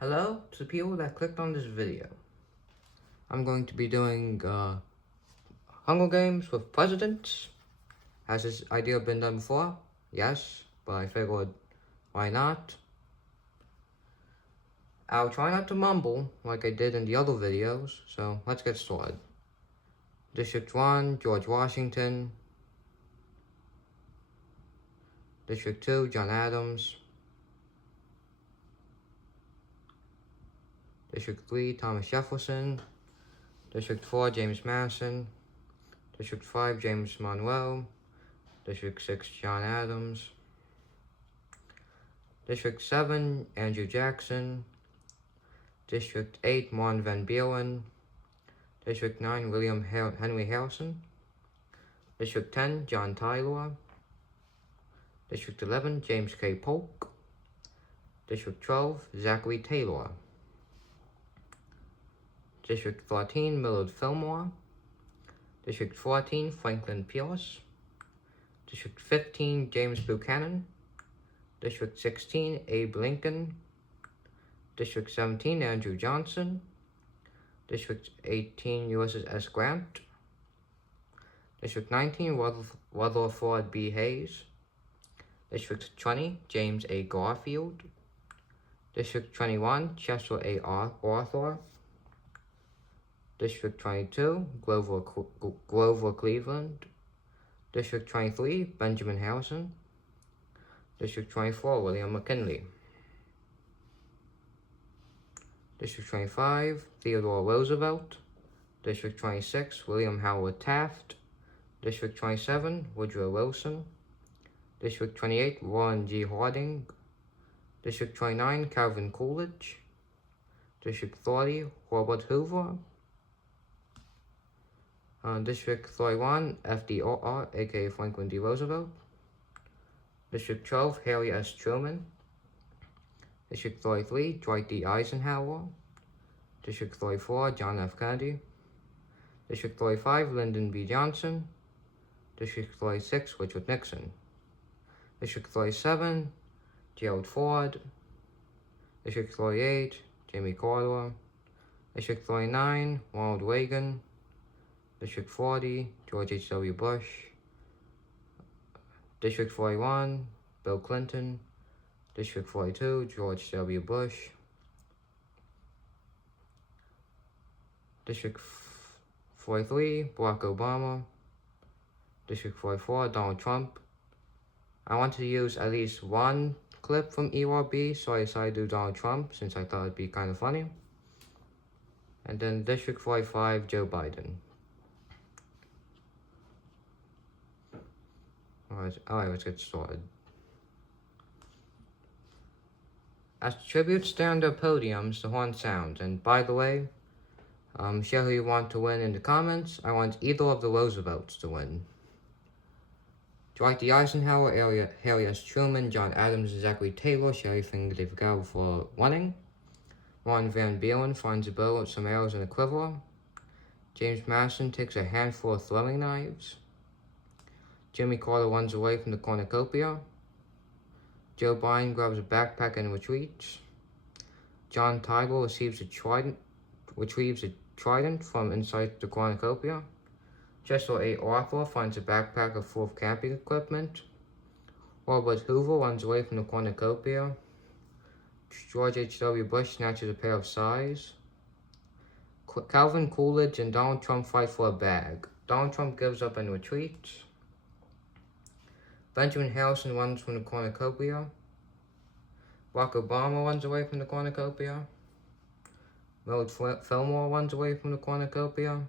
Hello to the people that clicked on this video. I'm going to be doing Hunger Games with presidents. Has this idea been done before? Yes, but I figured, why not? I'll try not to mumble like I did in the other videos, so let's get started. District 1, George Washington. District 2, John Adams. District 3, Thomas Jefferson. District 4, James Madison. District 5, James Monroe. District 6, John Adams. District 7, Andrew Jackson. District 8, Martin Van Buren. District 9, William Henry Harrison. District 10, John Tyler. District 11, James K. Polk. District 12, Zachary Taylor. District 13, Millard Fillmore. District 14, Franklin Pierce. District 15, James Buchanan. District 16, Abe Lincoln. District 17, Andrew Johnson. District 18, Ulysses S. Grant. District 19, Rutherford B. Hayes. District 20, James A. Garfield. District 21, Chester A. Arthur. District 22, Grover Cleveland. District 23, Benjamin Harrison. District 24, William McKinley. District 25, Theodore Roosevelt. District 26, William Howard Taft. District 27, Woodrow Wilson. District 28, Warren G. Harding. District 29, Calvin Coolidge. District 30, Robert Hoover. District 31, FDR, aka Franklin D. Roosevelt. District 12, Harry S. Truman. District 33, Dwight D. Eisenhower. District 34, John F. Kennedy. District 35, Lyndon B. Johnson. District 36, Richard Nixon. District 37, Gerald Ford. District 38, Jimmy Carter. District 39, Ronald Reagan. District 40, George H.W. Bush. District 41, Bill Clinton. District 42, George W. Bush. District 43, Barack Obama. District 44, Donald Trump. I want to use at least one clip from ERB, so I decided to do Donald Trump since I thought it'd be kind of funny. And then District 45, Joe Biden. Alright, let's get started. As tributes stand their podiums, the horn sounds. And by the way, share who you want to win in the comments. I want either of the Roosevelts to win. Dwight D. Eisenhower, Harry S. Truman, John Adams, and Zachary Taylor share everything they've got for winning. Martin Van Buren finds a bow with some arrows and a quiver. James Madison takes a handful of throwing knives. Jimmy Carter runs away from the cornucopia. Joe Biden grabs a backpack and retreats. John Tyler retrieves a trident from inside the cornucopia. Chester A. Arthur finds a backpack full of camping equipment. Robert Hoover runs away from the cornucopia. George H.W. Bush snatches a pair of sais. Calvin Coolidge and Donald Trump fight for a bag. Donald Trump gives up and retreats. Benjamin Harrison runs from the cornucopia. Barack Obama runs away from the cornucopia. Millard Fillmore runs away from the cornucopia.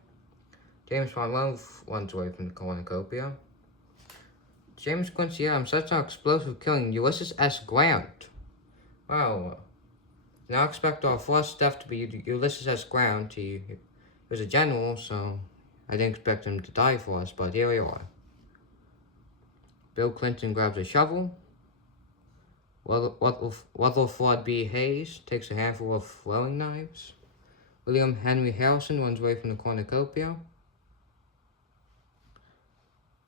James Monroe runs away from the cornucopia. James Quincy Adams sets out explosive killing Ulysses S. Grant. Wow. Now expect our first death to be Ulysses S. Grant. He was a general, so I didn't expect him to die for us, but here we are. Bill Clinton grabs a shovel. Rutherford B. Hayes takes a handful of throwing knives. William Henry Harrison runs away from the cornucopia.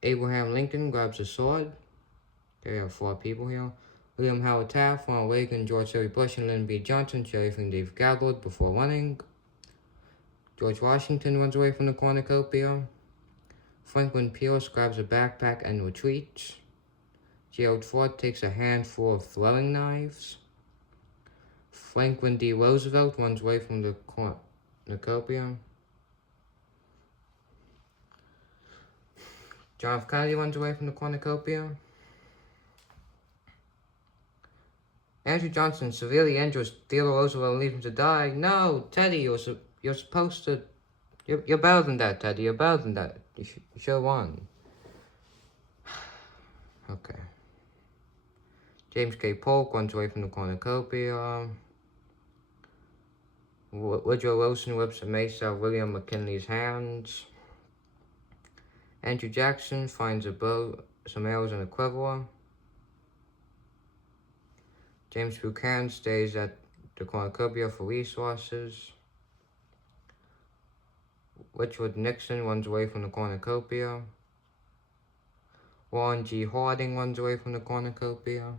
Abraham Lincoln grabs a sword. Okay, we have 4 people here. William Howard Taft, Ronald Reagan, George W. Bush, and Lyndon B. Johnson share everything they've gathered before running. George Washington runs away from the cornucopia. Franklin Pierce grabs a backpack and retreats. Gerald Ford takes a handful of throwing knives. Franklin D. Roosevelt runs away from the cornucopia. John F. Kennedy runs away from the cornucopia. Andrew Johnson severely injures Theodore Roosevelt and leaves him to die. No, Teddy, you're supposed to... You're better than that, Teddy. You're better than that. You should have won. Okay. James K. Polk runs away from the cornucopia. Woodrow Wilson whips a mace out of William McKinley's hands. Andrew Jackson finds a bow, some arrows, and a quiver. James Buchanan stays at the cornucopia for resources. Richard Nixon runs away from the cornucopia. Warren G. Harding runs away from the cornucopia.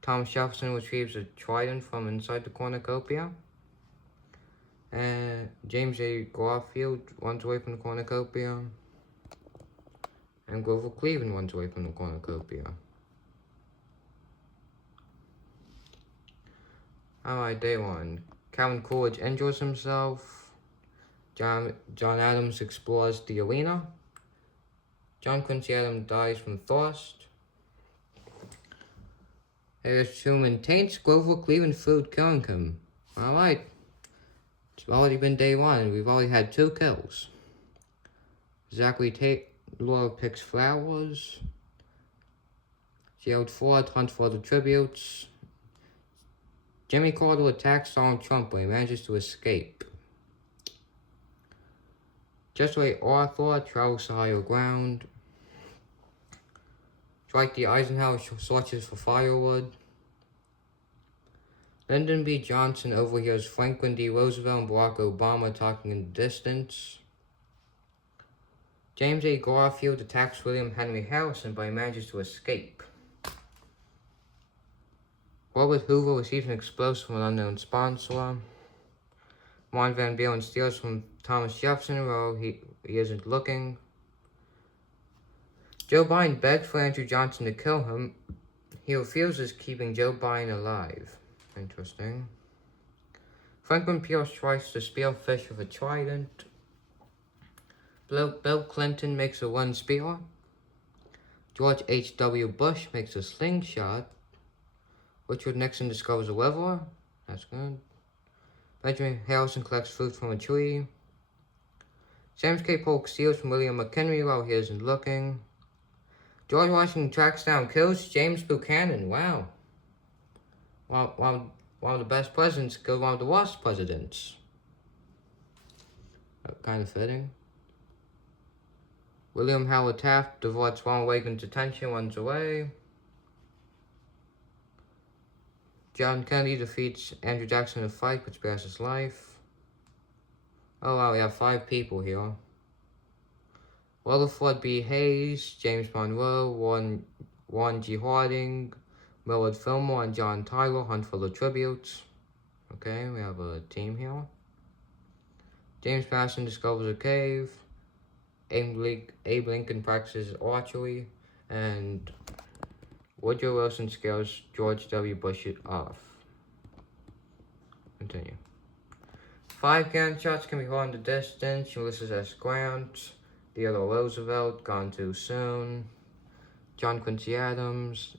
Thomas Jefferson retrieves a trident from inside the cornucopia. And James A. Garfield runs away from the cornucopia. And Grover Cleveland runs away from the cornucopia. Alright, day one. Calvin Coolidge injures himself. John Adams explores the arena. John Quincy Adams dies from thirst. Harry Truman taints Grover Cleveland food, killing him. Alright. It's already been day one, and we've already had 2 kills. Zachary Taylor picks flowers. Gerald Ford hunts for the tributes. Jimmy Carter attacks Donald Trump, but he manages to escape. Joshua Arthur travels to higher ground. Dwight D. Eisenhower searches for firewood. Lyndon B. Johnson overhears Franklin D. Roosevelt and Barack Obama talking in the distance. James A. Garfield attacks William Henry Harrison, but he manages to escape. Robert Hoover receives an explosive from an unknown sponsor. Juan Van Buren steals from Thomas Jefferson while he isn't looking. Joe Biden begs for Andrew Johnson to kill him. He refuses, keeping Joe Biden alive. Interesting. Franklin Pierce tries to spear fish with a trident. Bill Clinton makes a one spear. George H.W. Bush makes a slingshot. Richard Nixon discovers a river. That's good. Benjamin Harrison collects fruit from a tree. James K. Polk steals from William McKinley while he isn't looking. George Washington tracks down, kills James Buchanan. Wow. One of the best presidents killed one of the worst presidents. Kind of fitting. William Howard Taft diverts Ronald Reagan's attention, runs away. John Kennedy defeats Andrew Jackson in a fight, but spares his life. Oh wow, we have 5 people here. Rutherford B. Hayes, James Monroe, Warren G. Harding, Millard Fillmore, and John Tyler hunt for the tributes. Okay, we have a team here. James Madison discovers a cave. Abe Lincoln practices archery. And Woodrow Wilson scares George W. Bush off. Continue. 5 gunshots can be heard in the distance. Ulysses S. Grant, Theodore Roosevelt, gone too soon. John Quincy Adams,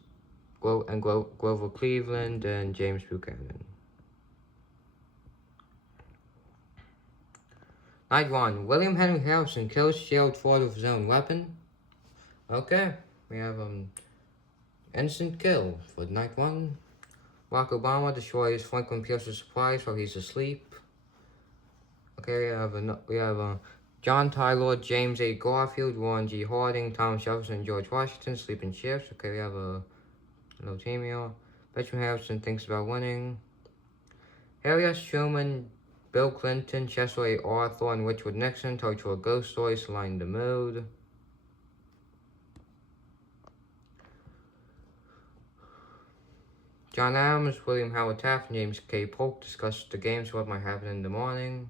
Grover Cleveland, and James Buchanan. Night 1. William Henry Harrison kills Gerald Ford with his own weapon. Okay, we have instant kill for night 1. Barack Obama destroys Franklin Pierce's supplies while he's asleep. Okay, we have John Tyler, James A. Garfield, Warren G. Harding, Thomas Jefferson, and George Washington sleep in shifts. Okay, we have a little team here. Benjamin Harrison thinks about winning. Harry S. Truman, Bill Clinton, Cecil A. Arthur, and Richard Nixon tell each other ghost stories to lighten the mood. John Adams, William Howard Taft, and James K. Polk discuss the games, what might happen in the morning.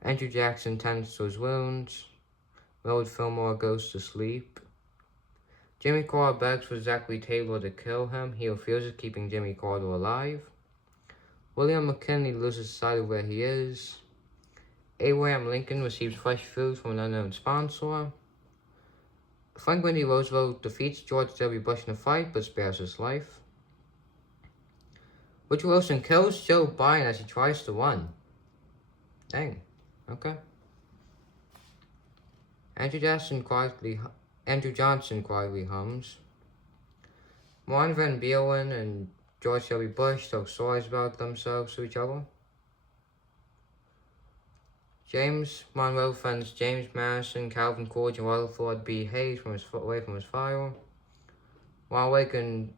Andrew Jackson tends to his wounds. Millard Fillmore goes to sleep. Jimmy Carter begs for Zachary Taylor to kill him. He refuses, keeping Jimmy Carter alive. William McKinley loses sight of where he is. Abraham Lincoln receives fresh food from an unknown sponsor. Franklin D. Roosevelt defeats George W. Bush in a fight, but spares his life. Woodrow Wilson kills Joe Biden as he tries to run. Dang. Okay. Andrew Johnson quietly hums. Martin Van Buren and George W. Bush tell stories about themselves to each other. James Monroe fends James Madison, Calvin Coolidge, and Rutherford B. Hayes away from his fire. Ronald Reagan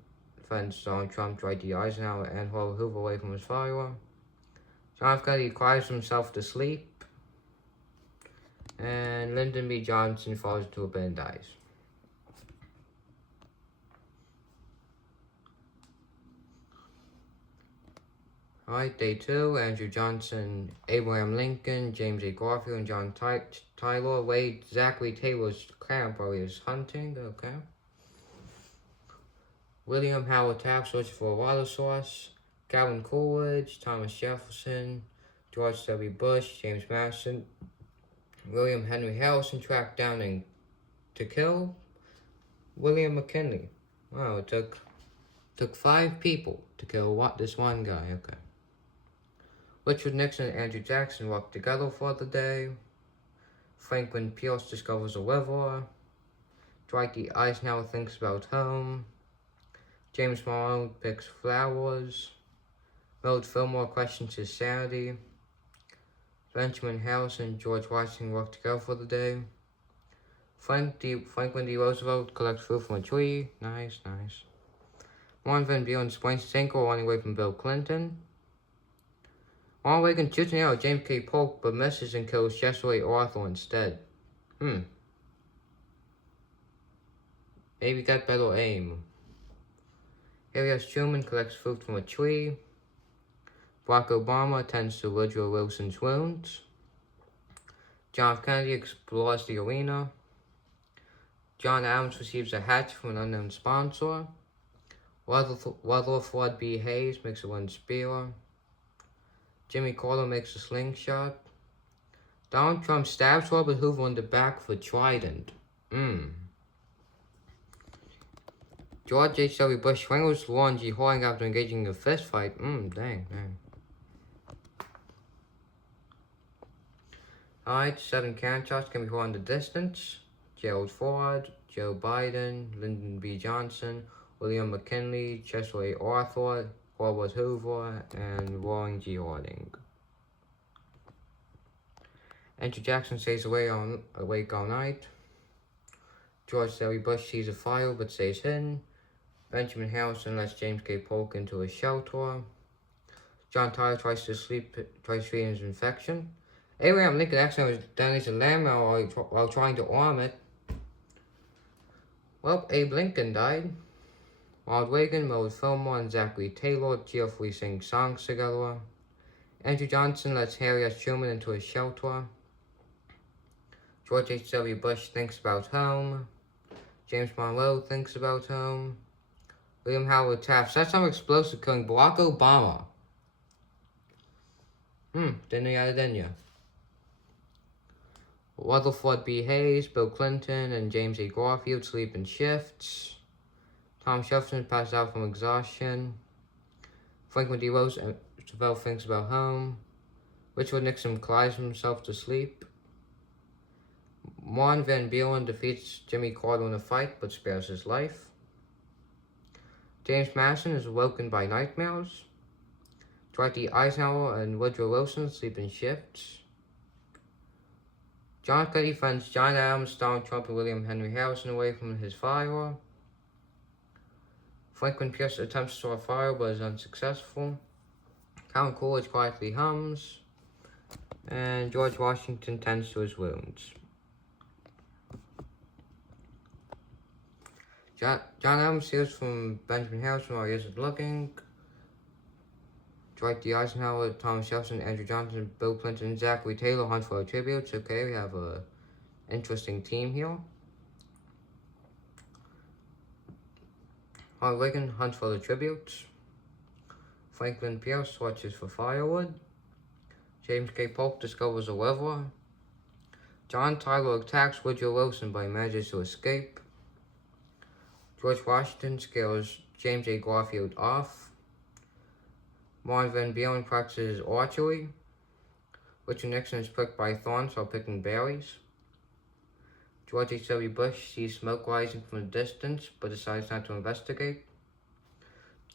fends Donald Trump, Dwight D. Eisenhower, and Herbert Hoover away from his fire. John F. Kennedy cries himself to sleep. And Lyndon B. Johnson falls into a bed and dies. Alright, day 2, Andrew Johnson, Abraham Lincoln, James A. Garfield, and John Tyler raid Zachary Taylor's camp while he was hunting. Okay. William Howard Taft searches for a water source. Calvin Coolidge, Thomas Jefferson, George W. Bush, James Madison, William Henry Harrison track down and to kill William McKinley. Wow, it took 5 people to kill this one guy. Okay. Richard Nixon and Andrew Jackson work together for the day. Franklin Pierce discovers a river. Dwight D. Eisenhower thinks about home. James Monroe picks flowers. Millard Fillmore questions his sanity. Benjamin Harrison and George Washington work together for the day. Franklin D. Roosevelt collects fruit from a tree. Nice. Martin Van Buren sprains his ankle running away from Bill Clinton. Ronald Reagan shoots an arrow at James K. Polk, but misses and kills Joshua A. Arthur instead. Maybe got better aim. Harry S. Truman collects fruit from a tree. Barack Obama attends to Woodrow Wilson's wounds. John F. Kennedy explores the arena. John Adams receives a hatchet from an unknown sponsor. Rutherford B. Hayes makes a wooden spear. Jimmy Carter makes a slingshot. Donald Trump stabs Robert Hoover in the back with a trident. George H.W. Bush strangles Warren G. Harding after engaging in a fist fight. Dang. Alright, 7 candidates can be heard in the distance. Gerald Ford, Joe Biden, Lyndon B. Johnson, William McKinley, Joshua A. Arthur, Robert Hoover, and Warren G. Harding. Andrew Jackson stays awake all night. George W. Bush sees a fire but stays hidden. Benjamin Harrison lets James K. Polk into a shelter. John Tyler tries to treat his infection. Abraham Lincoln accidentally detonates a landmine while trying to arm it. Well, Abe Lincoln died. Ronald Reagan, Millard Fillmore, and Zachary Taylor cheerfully sing songs together. Andrew Johnson lets Harry S. Truman into a shelter. George H.W. Bush thinks about home. James Monroe thinks about home. William Howard Taft sets some explosive killing Barack Obama. Didn't ya? Rutherford B. Hayes, Bill Clinton, and James A. Garfield sleep in shifts. Thomas Jefferson passes out from exhaustion. Franklin D. Roosevelt thinks about home. Richard Nixon cries himself to sleep. Martin Van Buren defeats Jimmy Carter in a fight but spares his life. James Madison is awoken by nightmares. Dwight D. Eisenhower and Woodrow Wilson sleep in shifts. John F. Kennedy finds John Adams, Donald Trump, and William Henry Harrison away from his fire. Franklin Pierce attempts to start a fire but is unsuccessful. Calvin Coolidge quietly hums. And George Washington tends to his wounds. John Adams hears from Benjamin Harrison while he isn't looking. Dwight D. Eisenhower, Thomas Jefferson, Andrew Johnson, Bill Clinton, Zachary Taylor hunt for our tributes. Okay, we have a interesting team here. Ronald Reagan hunts for the tributes. Franklin Pierce watches for firewood. James K. Polk discovers a river. John Tyler attacks Woodrow Wilson but he manages to escape. George Washington scares James A. Garfield off. Martin Van Buren practices archery. Richard Nixon is pricked by thorns while picking berries. George H.W. Bush sees smoke rising from a distance but decides not to investigate.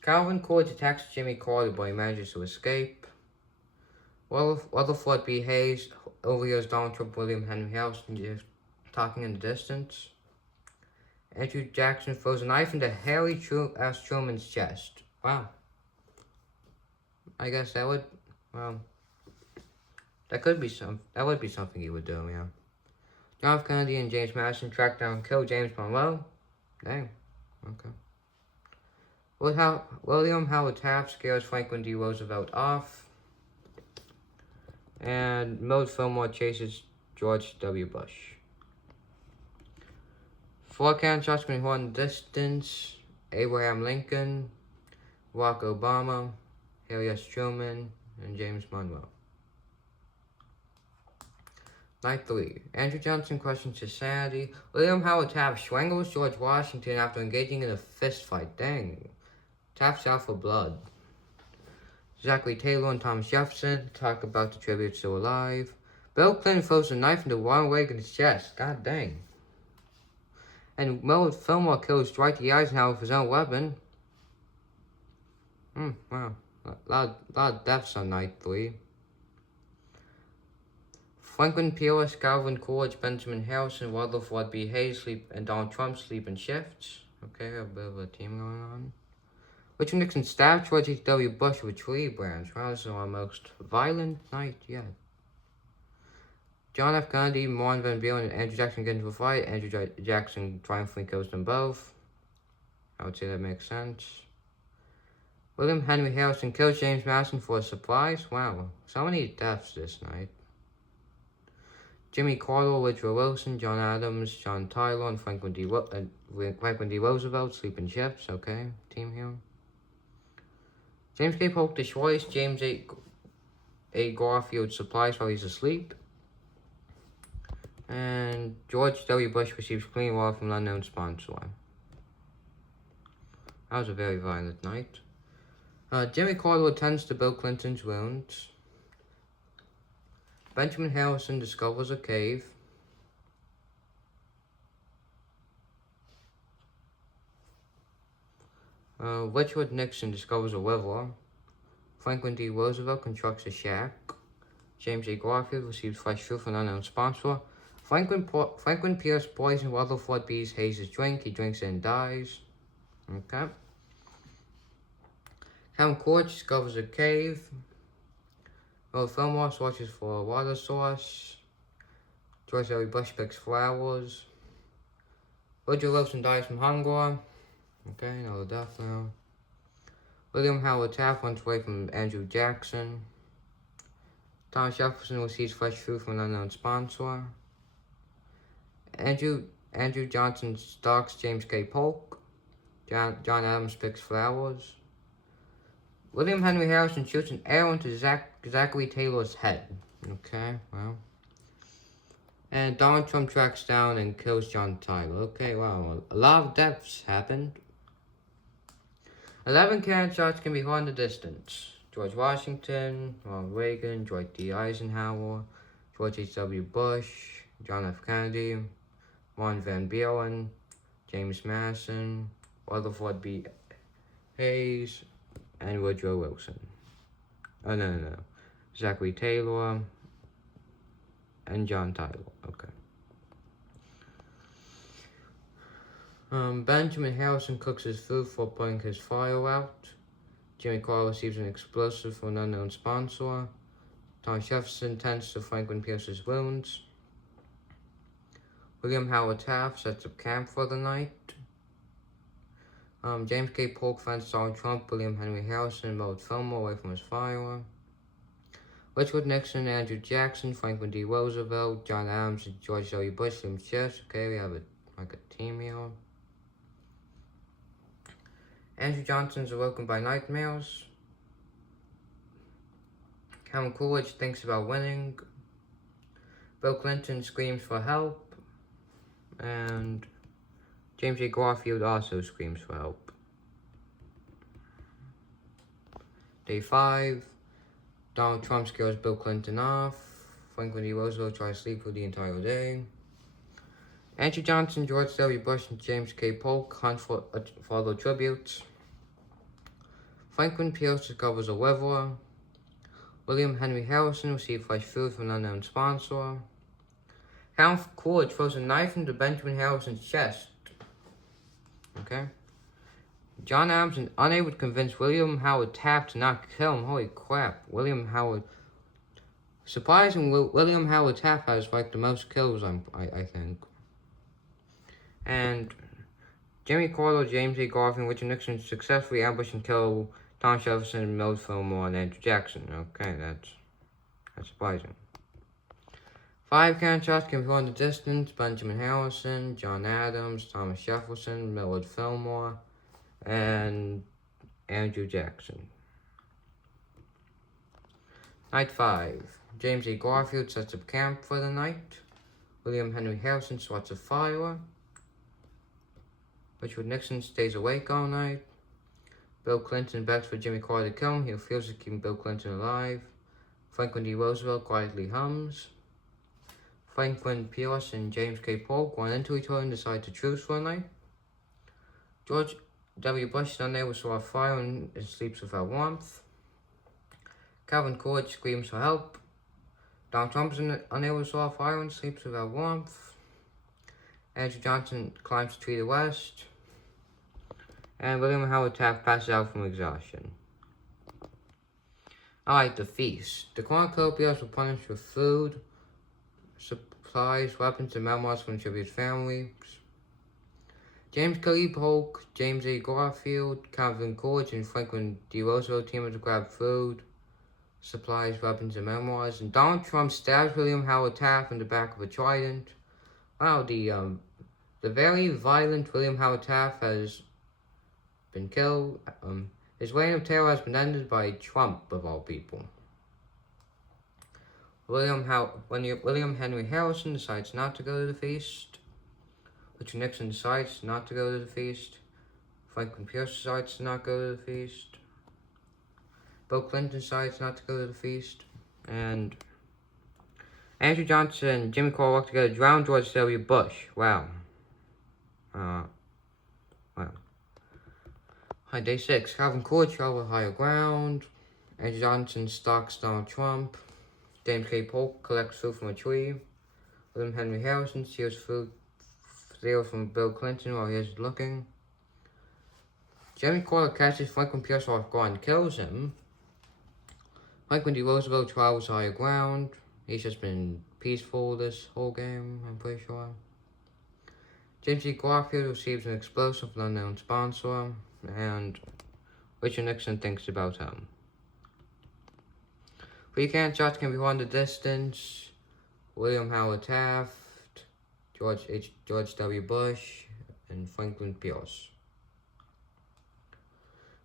Calvin Coolidge attacks Jimmy Carter but he manages to escape. Rutherford B. Hayes overhears Donald Trump, William Henry Harrison just talking in the distance. Andrew Jackson throws a knife into Harry S. Truman's chest. Wow. I guess that would, well, that would be something he would do, yeah. John F. Kennedy and James Madison track down and kill James Monroe. Dang, okay. William Howard Taft scares Franklin D. Roosevelt off. And Millard Fillmore chases George W. Bush. 4 cannon shots can be heard in the distance. Abraham Lincoln, Barack Obama, Harry S. Truman, and James Monroe. Night 3. Andrew Johnson questions his sanity. William Howard Taft strangles George Washington after engaging in a fistfight. Dang. Taft's out for blood. Zachary Taylor and Thomas Jefferson talk about the tributes still alive. Bill Clinton throws a knife into Ronald Reagan's chest. God dang. And Millard Fillmore kills Dwight D. Eisenhower with his own weapon. Wow. A lot of deaths on night 3. Franklin Pierce, Calvin Coolidge, Benjamin Harrison, Rutherford B. Hayes and Donald Trump sleep in shifts. Okay, a bit of a team going on. Richard Nixon stabbed George H.W. Bush with a tree branch. Wow, this is our most violent night yet. John F. Kennedy, Martin Van Buren, and Andrew Jackson get into a fight. Andrew Jackson triumphantly kills them both. I would say that makes sense. William Henry Harrison kills James Madison for a surprise. Wow, so many deaths this night. Jimmy Carter, Woodrow Wilson, John Adams, John Tyler, and Franklin D. Roosevelt sleep in shifts. Okay, team here. James K. Polk destroys James A. Garfield supplies while he's asleep. And George W. Bush receives clean water from an unknown sponsor. That was a very violent night. Jimmy Carter attends to Bill Clinton's wounds. Benjamin Harrison discovers a cave. Richard Nixon discovers a river. Franklin D. Roosevelt constructs a shack. James A. Garfield receives fresh fruit from an unknown sponsor. Franklin Pierce poisons Rutherford B. Hayes' drink. He drinks it and dies. Okay. Calvin Coolidge discovers a cave. Millard Fillmore watches for a water source. George W. Bush picks flowers. Woodrow Wilson dies from hunger. Okay, another death now. William Howard Taft runs away from Andrew Jackson. Thomas Jefferson receives fresh fruit from an unknown sponsor. Andrew Johnson stalks James K. Polk. John Adams picks flowers. William Henry Harrison shoots an arrow into Zachary Taylor's head. Okay, well. And Donald Trump tracks down and kills John Tyler. Okay, wow. A lot of deaths happened. 11 cannon shots can be heard in the distance. George Washington, Ronald Reagan, Dwight D. Eisenhower, George H.W. Bush, John F. Kennedy, Martin Van Buren, James Madison, Rutherford B. Hayes, and Woodrow Wilson. Oh, no. Zachary Taylor and John Tyler. Okay. Benjamin Harrison cooks his food for putting his fire out. Jimmy Carter receives an explosive from an unknown sponsor. Thomas Jefferson tends to Franklin Pierce's wounds. William Howard Taft sets up camp for the night. James K. Polk fenced Donald Trump, William Henry Harrison, and Millard Fillmore away from his firearm. Richard Nixon, Andrew Jackson, Franklin D. Roosevelt, John Adams, and George W. Bush. Yes, okay, we have a team here. Andrew Johnson's awoken by nightmares. Calvin Coolidge thinks about winning. Bill Clinton screams for help. And James A. Garfield also screams for help. Day 5. Donald Trump scares Bill Clinton off. Franklin D. Roosevelt tries to sleep for the entire day. Andrew Johnson, George W. Bush, and James K. Polk hunt for other tributes. Franklin Pierce discovers a river. William Henry Harrison received fresh food from an unknown sponsor. Calvin Coolidge throws a knife into Benjamin Harrison's chest. Okay. John Adams is unable to convince William Howard Taft to not kill him. Holy crap. Surprisingly, William Howard Taft has like the most kills, I think. And Jimmy Carter, James A. Garfield, and Richard Nixon successfully ambush and kill Thomas Jefferson, Millard Fillmore, and Andrew Jackson. Okay, that's surprising. 5 cannon shots can be heard in the distance. Benjamin Harrison, John Adams, Thomas Jefferson, Millard Fillmore, and Andrew Jackson. Night 5. James A. Garfield sets up camp for the night. William Henry Harrison starts a fire. Richard Nixon stays awake all night. Bill Clinton begs for Jimmy Carter to kill him. He refuses to keep Bill Clinton alive. Franklin D. Roosevelt quietly hums. Franklin Pierce and James K. Polk run into each other and decide to truce for a night. George W. Bush is unable to start a fire and sleeps without warmth. Calvin Coolidge screams for help. Donald Trump is unable to start a fire and sleeps without warmth. Andrew Johnson climbs a tree to rest. And William Howard Taft passes out from exhaustion. Alright, the feast. The cornucopias were punished with food, supplies, weapons, and memoirs from tribute families. James K. Polk, James A. Garfield, Calvin Coolidge, and Franklin D. Roosevelt team up to grab food, supplies, weapons, and memoirs. And Donald Trump stabs William Howard Taft in the back of a trident. Wow, the very violent William Howard Taft has been killed. His reign of terror has been ended by Trump, of all people. William Henry Harrison decides not to go to the feast. Richard Nixon decides not to go to the feast. Franklin Pierce decides to not go to the feast. Bill Clinton decides not to go to the feast. And Andrew Johnson and Jimmy Carter work together to drown George W. Bush. Wow. Wow. Hi, day 6. Calvin Coolidge traveled higher ground. Andrew Johnson stalks Donald Trump. James K. Polk collects food from a tree. William Henry Harrison steals from Bill Clinton while he is looking. Jimmy Carter catches Franklin Pierce off guard and kills him. Franklin D. Roosevelt travels higher ground. He's just been peaceful this whole game, I'm pretty sure. James E. Garfield receives an explosive from an unknown sponsor, and Richard Nixon thinks about him. 3 cannon shots can be heard in the distance. William Howard Taft, George W. Bush, and Franklin Pierce.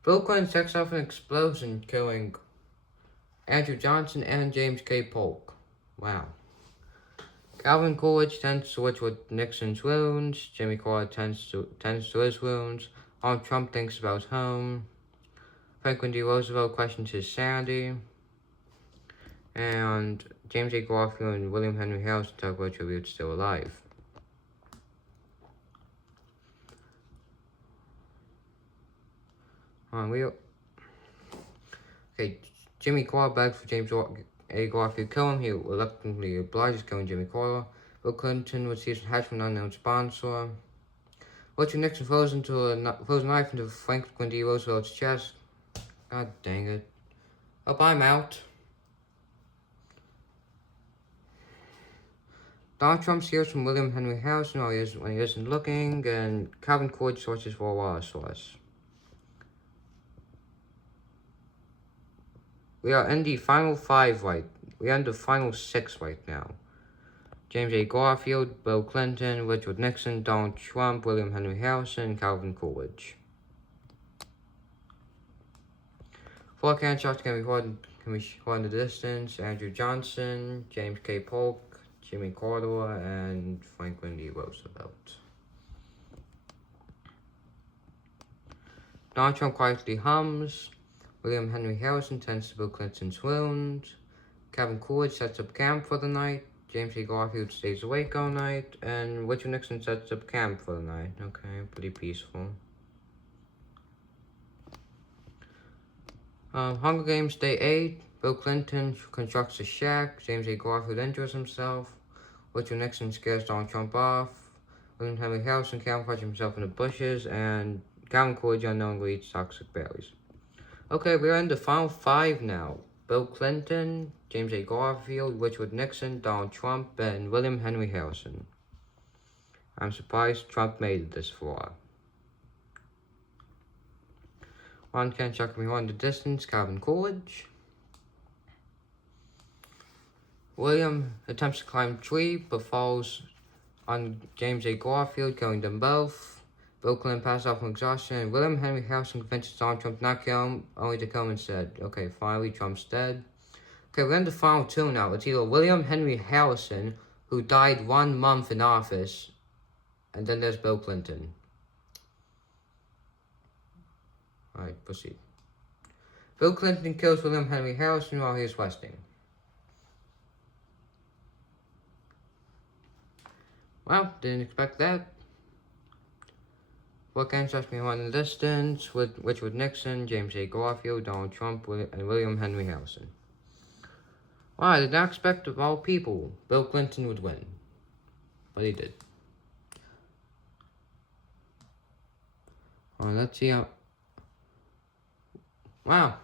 Bill Clinton sets off an explosion, killing Andrew Johnson and James K. Polk. Wow. Calvin Coolidge tends to Richard Nixon's wounds. Jimmy Carter tends to his wounds. Donald Trump thinks about home. Franklin D. Roosevelt questions his sanity. And James A. Garfield and William Henry Harrison talk about tributes still alive. Okay, Jimmy Carter begs for James A. Garfield to kill him. He reluctantly obliges, killing Jimmy Carter. Bill Clinton receives a hatch from an unknown sponsor. Richard Nixon throws a knife into Franklin D. Roosevelt's chest. God dang it. Oh, I'm out. Donald Trump steals from William Henry Harrison when he isn't looking, and Calvin Coolidge sources for a water source. We are in the final 5 we are in the final 6 right now. James A. Garfield, Bill Clinton, Richard Nixon, Donald Trump, William Henry Harrison, Calvin Coolidge. 4 cancers can be heard in the distance. Andrew Johnson, James K. Polk, Jimmy Carter, and Franklin D. Roosevelt. Donald Trump quietly hums. William Henry Harrison tends to Bill Clinton's wound. Calvin Coolidge sets up camp for the night. James A. Garfield stays awake all night. And Richard Nixon sets up camp for the night. Okay, pretty peaceful. Hunger Games Day 8. Bill Clinton constructs a shack. James A. Garfield injures himself. Richard Nixon scares Donald Trump off. William Henry Harrison camouflages himself in the bushes. And Calvin Coolidge unknowingly eats toxic berries. Okay, we're in the final 5 now. Bill Clinton, James A. Garfield, Richard Nixon, Donald Trump, and William Henry Harrison. I'm surprised Trump made it this far. One can chuck me on the distance, Calvin Coolidge. William attempts to climb a tree, but falls on James A. Garfield, killing them both. Bill Clinton passes out from exhaustion, and William Henry Harrison convinces Donald Trump not to kill him, only to kill him instead. Okay, finally, Trump's dead. Okay, we're in the final 2 now. It's either William Henry Harrison, who died 1 month in office, and then there's Bill Clinton. Alright, proceed. Bill Clinton kills William Henry Harrison while he is resting. Well, didn't expect that. What can touch me in the distance with Richard Nixon, James A. Garfield, Donald Trump, and William Henry Harrison. Well, I did not expect of all people Bill Clinton would win, but he did. Alright, let's see how. Wow.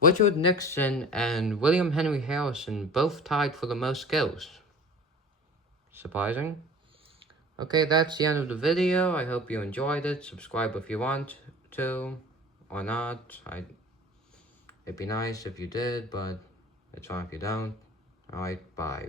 Richard Nixon and William Henry Harrison both tied for the most kills. Surprising. Okay, that's the end of the video. I hope you enjoyed it. Subscribe if you want to, or not. It'd be nice if you did, but it's fine if you don't. Alright, bye.